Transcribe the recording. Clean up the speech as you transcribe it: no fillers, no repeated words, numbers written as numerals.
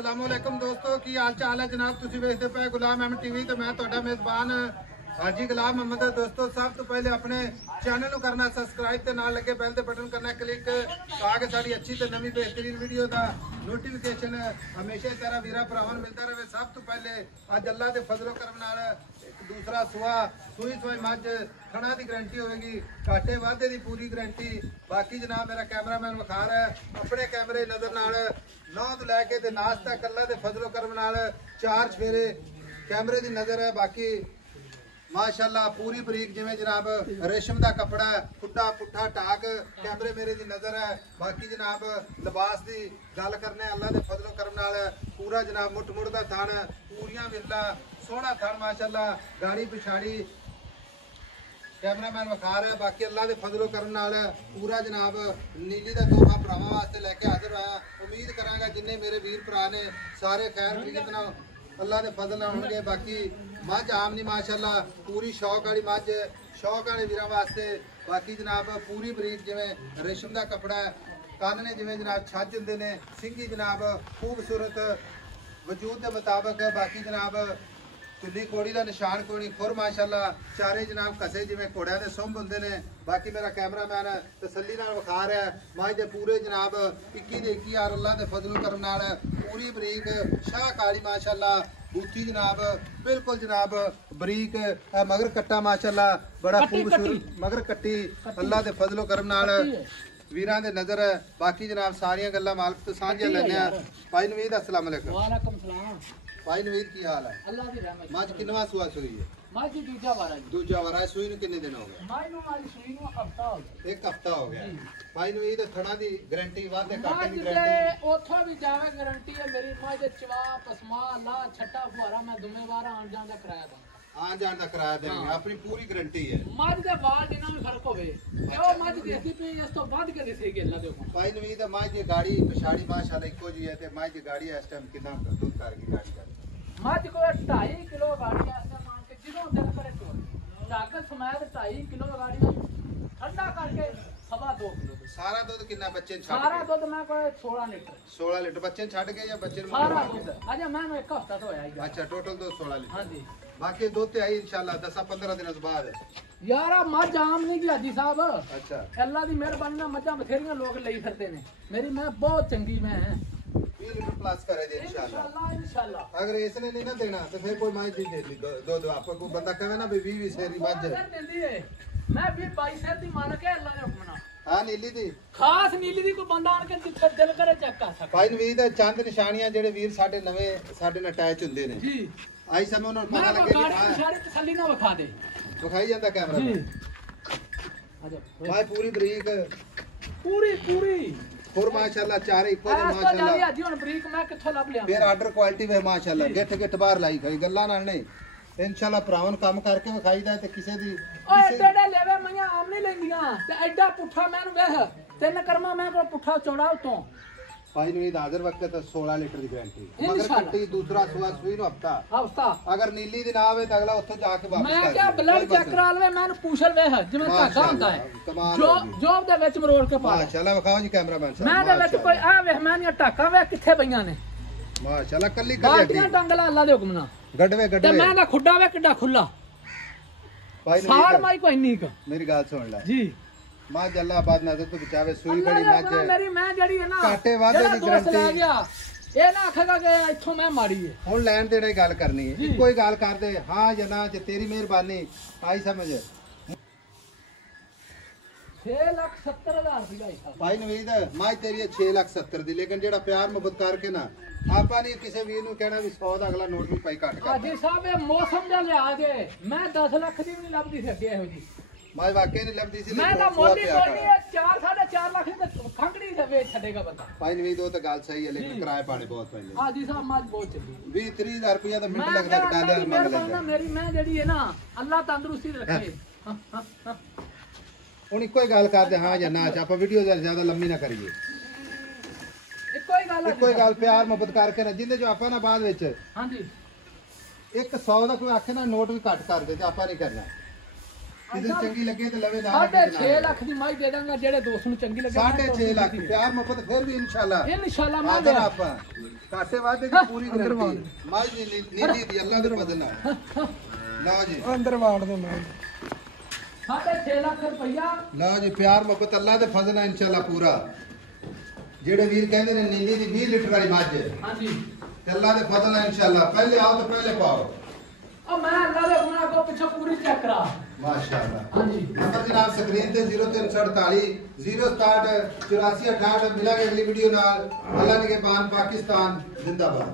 अस्सलामुअलैकुम दोस्तों की हाल चाल है जनाब। तुसी वेखदे पे गुलाम अहमद टीवी ते मैं तुहाडा मेज़बान हाजी गुलाम अहमद। दोस्तों सब तो पहले अपने चैनल को करना सब्सक्राइब ते नाल लगे बेल दे बटन करना क्लिक ताकि साडी अच्छी ते नवी बेहतरीन वीडियो दा नोटिफिकेशन हमेशा तेरा वीरा भरावां नूं मिलता रहे। सब तो पहले अज अल्लाह दे फजलो करम नाल दूसरा सुआ सूई सोई मझ थणा की गारंटी होगी, घाटे वाधे की पूरी गारंटी। बाकी जनाब मेरा कैमरामैन विखा रहा है अपने कैमरे नज़र नाल 9 तो लैके ते नाश तक अल्लाह दे फजलो करम नाल 4 सवेरे कैमरे की नज़र है। बाकी माशाअल्लाह पूरी बरीक जिवें जनाब रेशम का कपड़ा है, खुड्डा पुट्ठा टाक कैमरे मेरे की नज़र है। बाकी जनाब लिबास की गल करने अल्लाह दे फजलो करम नाल पूरा जनाब मुठ मुड़ का थन पूरियां विरला सोहना थन माशाअल्लाह गाड़ी पिछाड़ी कैमरामैन विखा रहा है। बाकी अल्लाह के फजलो करम नाल पूरा जनाब नीली का तोहफा भरावां वास्ते लैके हाजिर होया। उम्मीद करांगा जिन्ने मेरे वीर भरा ने सारे खैर खैरियत नाल अल्लाह के फजल होंगे। बाकी मझ आम नहीं माशाअल्लाह पूरी शौक वाली मझ शौक वाले वीरां वास्ते। बाकी जनाब पूरी बरीक जिवें रेशम का कपड़ा है, कन्न ने जिवें जनाब छज हुंदे ने, सिंगी जनाब खूबसूरत वजूद के मुताबिक। बाकी जनाब चुली कोड़ी का निशान कोई नहीं, खुर माशाअल्लाह चारे जनाब कसे जिवें घोड़ियां दे सुंभ हुंदे ने। बाकी मेरा कैमरामैन तसल्ली नाल विखा रहा है मझ दे पूरे जनाब 21 दे 21 यार अल्लाह दे फजलो करम नाल पूरी बरीक शाह काली माशाअल्लाह बूथी जनाब बिल्कुल जनाब बरीक मगर कट्टा माशाअल्लाह बड़ा खूबसूरत मगर कट्टी अल्लाह दे फजलो करम नाल वीरां दे नज़र है। बाकी जनाब सारियां गल्लां मालक तो साझियां लैने आ। भाई नवीद अस्सलाम वालेकुम। वालेकुम सलाम। भाई नवीद की हाल है? अल्लाह दी रहमत। मझ किनवा सुआ सुई है? मझ दूजा वारा जी। दूजा वारा सुई नु कितने दिन हो गए? मझ नु वाली सुई नु हफ्ता हो गया। एक हफ्ता हो गया। भाई नवीद थणा दी गारंटी वादे मझ काटे दी ते गारंटी ओथों भी जावे गारंटी है मेरी। मझ चवा पसमा ला छट्टा फुहारा मैं दुमेवार आन जान दा कराया दा आन जान दा कराया देंगे अपनी पूरी गारंटी है। मझ दे वाल जिन्ना भी फर्क होवे ते ओ मझ देसी पे इस तो वध के देसेगी अल्लाह दे हुक्म। भाई नवीद मझ दी गाड़ी पिछाड़ी माशाअल्लाह इको जी है ते मझ दी गाड़ी इस टाइम कितना दूध करगी गाड़ी का? मझ को 2.5 किलो गाड़ी ऐसे मान के जिनो दिल करे तो ताकत समेत 2.5 किलो गाड़ी ठंडा करके 2.5 किलो सारा दूध कितना बच्चे ने छाड़ सारा के? दूध मैं कोई 16 लीटर 16 लीटर बच्चे ने छाड़ के या बच्चे ने सारा दूध अजय मैं एक हफ्ता तो होया ही। अच्छा टोटल दूध 16 लीटर। हां जी बाकी दूध ते आई इंशाल्लाह 10-15 दिन बाद। यारा मझ आम नहीं जी हाजी साहब। अच्छा अल्लाह दी मेहरबानी नाल मझां बथेरियां लोग लई फिरदे ने। मेरी मैं बहुत चंगी मैं है 20 लीटर प्लस करे दे इंशाल्लाह। इंशाल्लाह इंशाल्लाह। अगर इसने नहीं ना देना तो फिर कोई माई दे दी दो आपको कोई बंदा कहे ना भाई 20 शेरी मझ देंदी है मैं भी 22 सर दी मालक है अल्लाह दे हुक्म नाल। हां नीली दी खास नीली दी कोई बंदा आन के जिथे दिल करे चेक कर सकदा। भाई नवीद चंद निशानियां जेडे वीर साडे नਵੇਂ साडे ਨਾਲ ਅਟੈਚ ਹੁੰਦੇ ਨੇ जी आई समय ਉਹਨਾਂ ਨੂੰ मैं पता लगे गाड़ी कि सारे तसल्ली ना विखा दे दिखाई ਜਾਂਦਾ कैमरा जी में आजा भाई पूरी बरीक पूरी पूरी और माशाल्लाह चारे इको दे तो जावी माशाल्लाह हाजी हुन ब्रीक मैं किथों लब लिया फिर आर्डर क्वालिटी वे माशाल्लाह गिट गिट बाहर लाई खई गल्ला नाल नहीं इंशाल्लाह भरावन काम करके विखाईदा ते किसे दी ओए एडा लेवे मैं आम नहीं लेंदियां ते एडा पुठा मैनू वेह तीन कर्मा मैं को पुठा चौड़ा उतों भाई नवीद हाजिर वक्त 16 लीटर की गारंटी मगर इंशाल्लाह। कट्टी दूसरा सुआ सुई नु हफ्ता हफ्ता अगर नीली दिन आवे तो अगला उत्थे जाके वापस मैं कर क्या दियो। ब्लड कोई चेक मसला करा लवे मैनू पूछल वेह जिवें धागा हुंदा है कमाल जो होगी। जॉब दे विच मरोड़ के पा माशाल्लाह विखाओ जी कैमरामैन साहब मैं दे विच कोई आ वेह मैनिया टाका वेह किथे पईयां ने माशाल्लाह कल्ली कल्ली बाल्टियां अड्डी डंगला अल्लाह दे हुक्म नाल गडवे ते गडवे मैं दा खुड्डा वे किड्डा खुला भाई सार नवीद माई कोई नहीं का मेरी गाल सुन ले जी मां अल्लाह आबाद नजर तो बचावे सुई अल्लाह बड़ी दे हुक्म नाल मज मेरी मैं जड़ी है ना घाटे वाधे जेड़ा दी दोस्त ले गारंटी। गया ਇਹ ਨਾ ਆਖੇਗਾ ਕਿ ਇੱਥੋਂ ਮੈਂ ਮਾੜੀ ਹੈ ਹੁਣ ਲੈਣ ਦੇਣ ਦੀ ਗੱਲ ਕਰਨੀ ਹੈ ਜੀ। ਇੱਕੋ ਹੀ ਗੱਲ ਕਰਦੇ ਹਾਂ ਜਾਂ ਨਾ ਜੇ ਤੇਰੀ ਮਿਹਰਬਾਨੀ ਆਈ ਸਮਝ 6,70,000 ਦੀ ਭਾਈ ਸਾਹਿਬ ਭਾਈ ਨਵੀਦ ਮੈਂ ਤੇਰੀ 6,70,000 ਦੀ ਲੇਕਿਨ ਜਿਹੜਾ ਪਿਆਰ ਮੁਹੱਬਤ ਕਰਕੇ ਨਾ ਆਪਾਂ ਨਹੀਂ ਕਿਸੇ ਵੀਰ ਨੂੰ ਕਹਿਣਾ ਵੀ 100 ਦਾ ਅਗਲਾ ਨੋਟ ਵੀ ਪਾਈ ਘੱਟ ਕਰ ਹਾਜੀ ਸਾਹਿਬ ਇਹ ਮੌਸਮ ਦਾ ਲਿਹਾਜ਼ ਹੈ ਮੈਂ 10 ਲੱਖ ਦੀ ਵੀ ਨਹੀਂ ਲੱਭਦੀ ਸੀ ਅੱਗੇ ਇਹੋ ਜੀ ਮੈਂ ਵਾਕਿਆ ਨਹੀਂ ਲੱਭਦੀ ਸੀ ਮੈਂ ਤਾਂ ਮੋਦੀ ਕੋਈ ਨਹੀਂ 4.5 ਲੱਖ ਦੀ ਤਾਂ ਖੰਗੜੀ ਦੇ ਵੇਚ ਛੱਡੇਗਾ ਬੰਦਾ ਭਾਈ ਨਵੀਦ ਉਹ ਤਾਂ ਗੱਲ ਸਹੀ ਹੈ ਲੇਕਿਨ ਕਿਰਾਏ ਪਾਣੇ ਬਹੁਤ ਪੈਂਦੇ ਹਾਜੀ ਸਾਹਿਬ ਮਾਜ ਬਹੁਤ ਚੱਲੀ 20-30,000 ਰੁਪਇਆ ਤਾਂ ਮਿੰਟ ਮੈਂ ਲੱਗਦਾ ਡਾਲਰ ਮੰਗ ਮਿਹਰਬਾਨੀ ਲੈਂਦਾ ਮੇਰੀ ਮੈਂ ਜਿਹੜੀ ਹੈ ਨਾ ਅੱਲਾਹ ਤੰਦਰੁਸਤੀ ਰੱਖੇ ਹੁਣ ਇੱਕੋ ਹੀ ਗੱਲ ਕਰਦੇ ਹਾਂ ਜਾਂ ਨਾ ਆਪਾਂ ਵੀਡੀਓ ਜ਼ਿਆਦਾ ਲੰਮੀ ਨਾ ਕਰੀਏ ਇੱਕੋ ਹੀ ਗੱਲ ਇੱਕੋ ਹੀ ਗੱਲ ਪਿਆਰ ਮੁਹੱਬਤ ਕਰਕੇ ਨਾ ਜਿੰਦੇ ਜੋ ਆਪਾਂ ਨਾ ਬਾਅਦ ਵਿੱਚ ਹਾਂਜੀ 100 ਦਾ ਕੋਈ ਆਖੇ ਨਾ ਨੋਟ ਵੀ ਘੱਟ ਕਰ ਦੇ ਤੇ ਆਪਾਂ ਨਹੀਂ ਕਰਨਾ किधर चंगी लगे तो लवे दाना 6.5 लाख ਦੀ ਮਾਈ ਦੇ ਦਾਂਗਾ ਜਿਹੜੇ ਦੋਸਤ ਨੂੰ ਚੰਗੀ ਲੱਗੇ 6.5 ਲੱਖ प्यार मोहब्बत फिर भी इंशाल्लाह ਮੈਂ आदर आप काटे वादे की पूरी गारंटी माई नीली दी अल्लाह दे फजल नाल लो जी अंदर वाड़ दो मैं 6.5 ਲੱਖ ਰੁਪਇਆ लो जी प्यार मोहब्बत अल्लाह दे फजल नाल इंशाल्लाह पूरा जेड़े वीर कहंदे ने नीली दी 20 लीटर वाली मੱਝ ਹਾਂਜੀ ते अल्लाह दे फजल नाल इंशाल्लाह पहले आओ तो पहले पाओ मैं अल्लाह दे गुनाह को पीछे पूरी चेक करा माशाअल्लाह हां जी नंबर जनाब स्क्रीन ते 0348 067 84 68 मिलांगे अगली वीडियो नाल अल्लाह निगहबान पाकिस्तान जिंदाबाद।